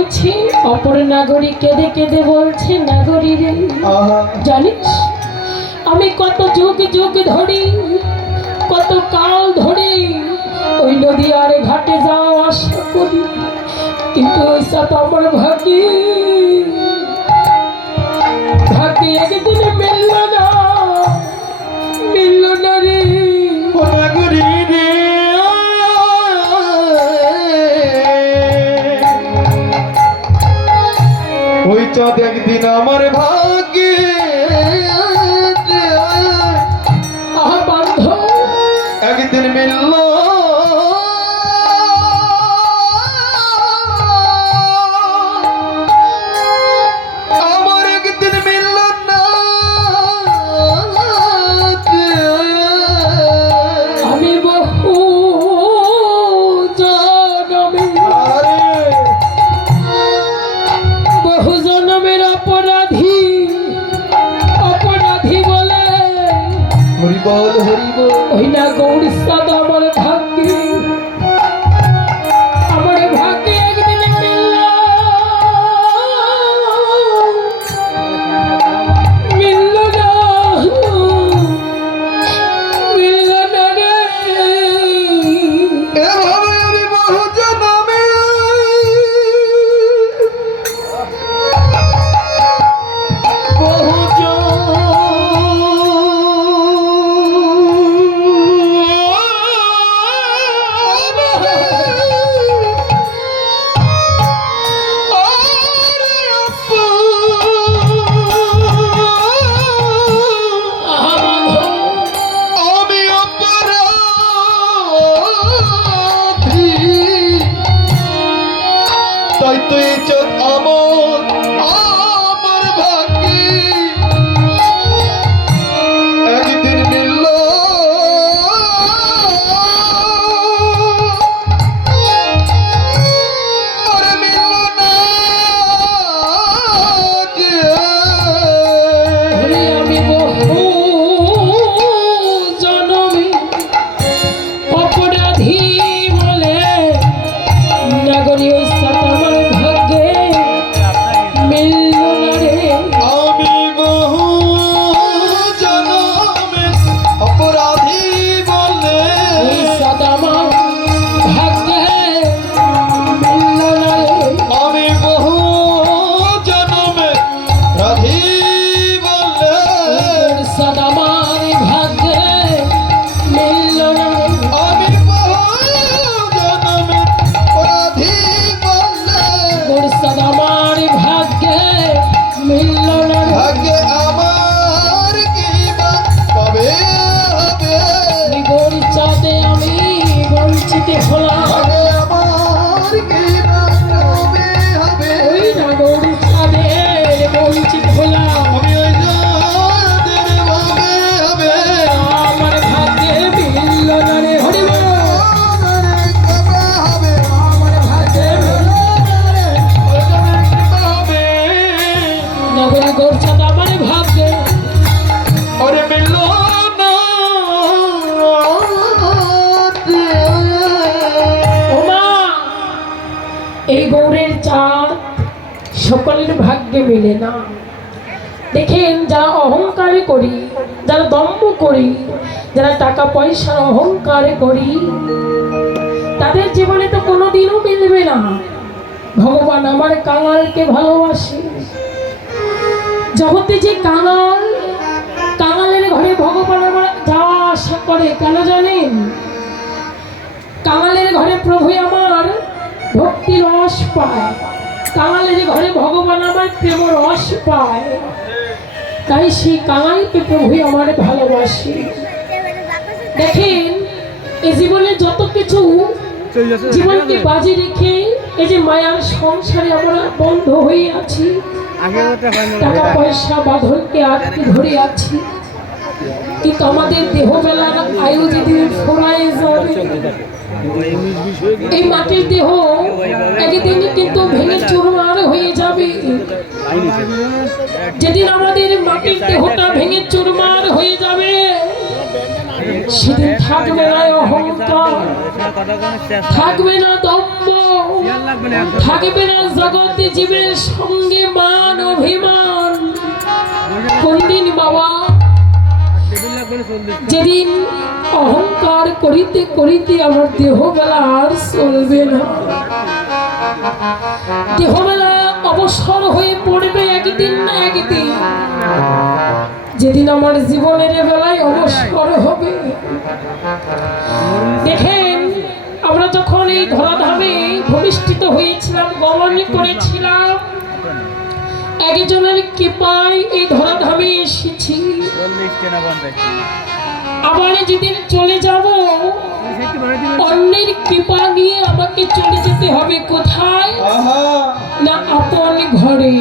বলছি অপর নাগরিক কেঁদে কেঁদে বলছে নাগরী রে জানিস আমি কত যুগ যুগ ধরি কত কাল ধরি ওই নদী আর ঘাটে যাও আশা করি। কিন্তু ওইসা তো আমার ভাগ্যে ভাগ্যে একদিন মিলল না। একদিন আমার ভাগ্যে একদিন মিলল ficou-lhe তৈ তুই নগর গোরচাঁদ আমার ভাগ্যে। ওরে এই গৌরের চাঁদ সকলের ভাগ্যে মেলে না। দেখেন যারা অহংকার করি, যারা দম্ভ করি, যারা টাকা পয়সার অহংকার করি, তাদের জীবনে তো কোনোদিনও মিলবে না। ভগবান আমার কাঙালকে ভালোবাসে। জগতে যে কাঙাল কাঙালের ঘরে ভগবান যাওয়া আশা করে কেন জানেন? কাঙালের ঘরে প্রভু আমার ভক্তি রস পায়। কাঙালের ঘরে ভগবান আমার প্রেম রস পায়। তাই সেই কাঙালকে প্রভু আমার ভালোবাসে। দেখেন এই জীবনে যত কিছু জীবনকে বাজি রেখে এই যে মায়ার সংসারে আমরা বন্ধ হয়ে আছি টাকা পয়সা বাঁধনকে আটকে ধরে আছি কিন্তু আমাদের দেহবেলার আয়ু যেদিন ফোরায় যাবে এই মাটির দেহ একদিন কিন্তু ভেঙে চুরমার হয়ে যাবে। যেদিন আমাদের মাটির দেহটা ভেঙে চুরমার হয়ে যাবে সেদিন থাকবে না অহংকার। থাকবে না দম্ভ। থাকবে না জগতে জীবের সঙ্গে মান অভিমান। কোন দিন বাবা, যেদিন অহংকার করিতে করিতে আমার দেহবেলা আর চলবে না। দেহবেলা অবসর হয়ে পড়বে একদিন না একদিন। যেদিন আমার জীবনের বেলায় অবসর হবে দেখেন আমরা যখন এই ধরাধামে ভূমিষ্ঠিত হয়েছিলাম গমন করেছিলাম একজনের কৃপায় এই ধরাধামে এসেছি। আবার যেদিন চলে যাব অন্যের কৃপা নিয়ে আমাকে চলে যেতে হবে কোথায়? আহা। না আপন ঘরে।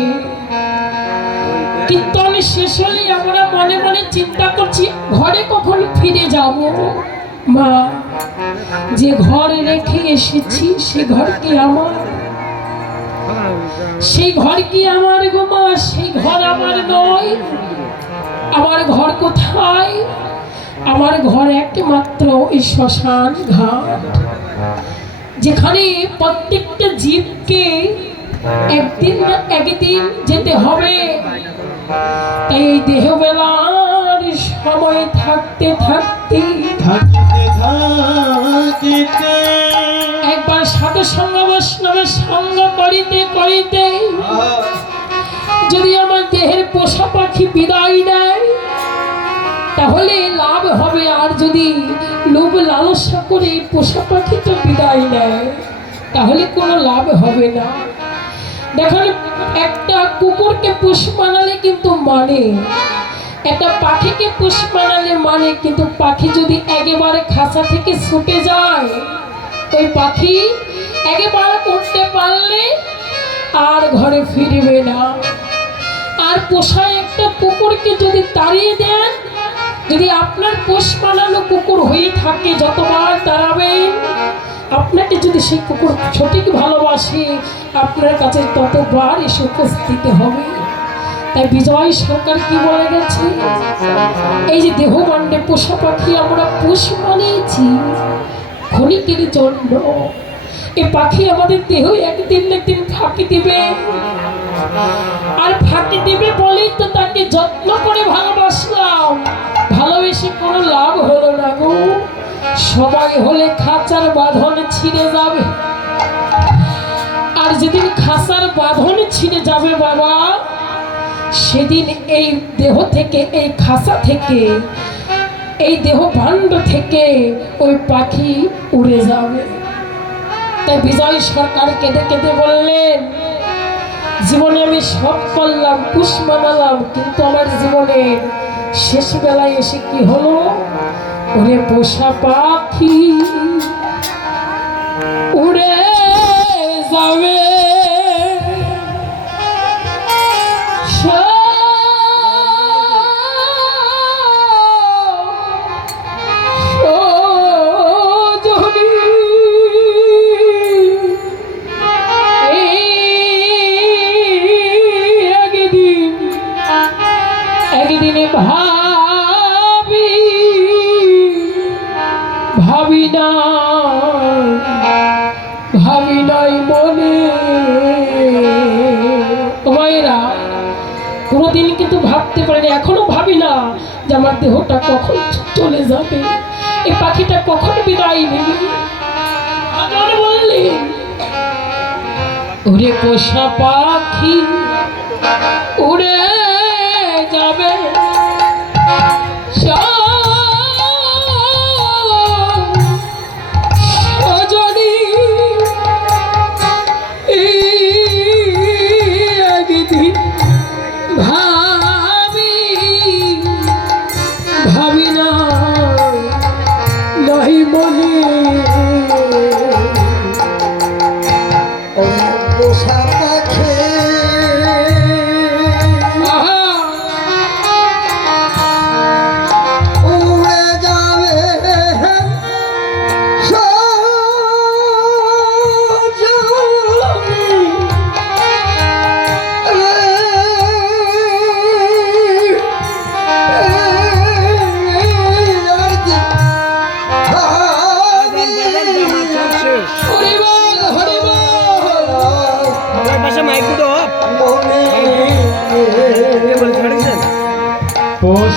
কীর্তন শেষ হলে মনে মনে চিন্তা করছি, ঘরে কখন ফিরে যাব? মা, যে ঘর রেখে এসেছি, সে ঘর কি আমার? সেই ঘর কি আমার গো মা? সেই ঘর আমার নয়। আমার ঘর কোথায়? আমার ঘর একমাত্র ওই শ্মশান ঘাট। যেখানে প্রত্যেকটা জীবকে একদিন না একদিন যেতে হবে। তাই এই দেহবেলার সময় থাকতে থাকতে থাকিতে থাকিতে একবার সাধু সঙ্গ বৈষ্ণবের সঙ্গ করিতে করিতে যদি আমার দেহের পোষা পাখি বিদায় দেয় তাহলে লাভ হবে। আর যদি লোভ লালসা করে পোষা পাখিটা বিদায় নেয় তাহলে কোনো লাভ হবে না। দেখুন, একটা কুকুরকে পুষ মানালে কিন্তু মানে। একটা পাখিকে পুষ মানালে মানে কিন্তু পাখি যদি একেবারে খাঁচা থেকে ছুটে যায়, ওই পাখি একেবারে উঠতে পারলে আর ঘরে ফিরবে না। আর পোষা একটা কুকুরকে যদি তাড়িয়ে দেন, যদি আপনার পোষ মানানো কুকুর হয়ে থাকে, যতবার তাড়াবেন আপনাকে যদি সেই কুকুর সঠিক ভালোবাসে, আপনার কাছে ততবার এসে উপস্থিত হবে। তাই বিজয় সরকার কি বলে গেছে? এই যে দেহমান্ডে পোষা পাখি আমরা পোষ মানিয়েছি ক্ষণিকের জন্য। এ পাখি আমাদের দেহ একদিন একদিন ফাঁকি দেবে। আর ফাঁকি দেবে বলেই তো তাকে যত্ন করে ভালোবাসলাম। ভালোবেসে কোনো লাভ হলো না গো। সময় হলে খাঁচার বাঁধন ছিঁড়ে যাবে। আর যেদিন খাঁচার বাঁধন ছিঁড়ে যাবে বাবা, সেদিন এই দেহ থেকে, এই খাঁচা থেকে, এই দেহ ভাণ্ড থেকে ওই পাখি উড়ে যাবে। তাই বিজয় সরকার কেঁদে কেঁদে বললেন, জীবনে আমি সব করলাম কুশ মানালাম কিন্তু আমার জীবনের শেষ বেলায় এসে কি হলো? ওরে পোষা পাখি উড়ে যাবে। দেহটা কখন চলে যাবে? এই পাখিটা কখন বিদায় নেবে? ওরে পোষা পাখি উড়ে যাবে। মনে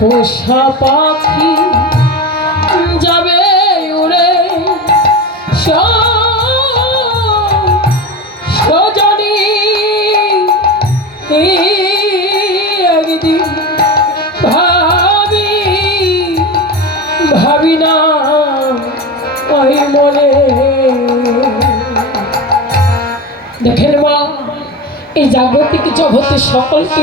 পোষা পাখি যাবে উড়ে সজনী। ভাবি ভাবি ওই মনে। দেখেন মা, এই জাগতিক জগতে সকলকে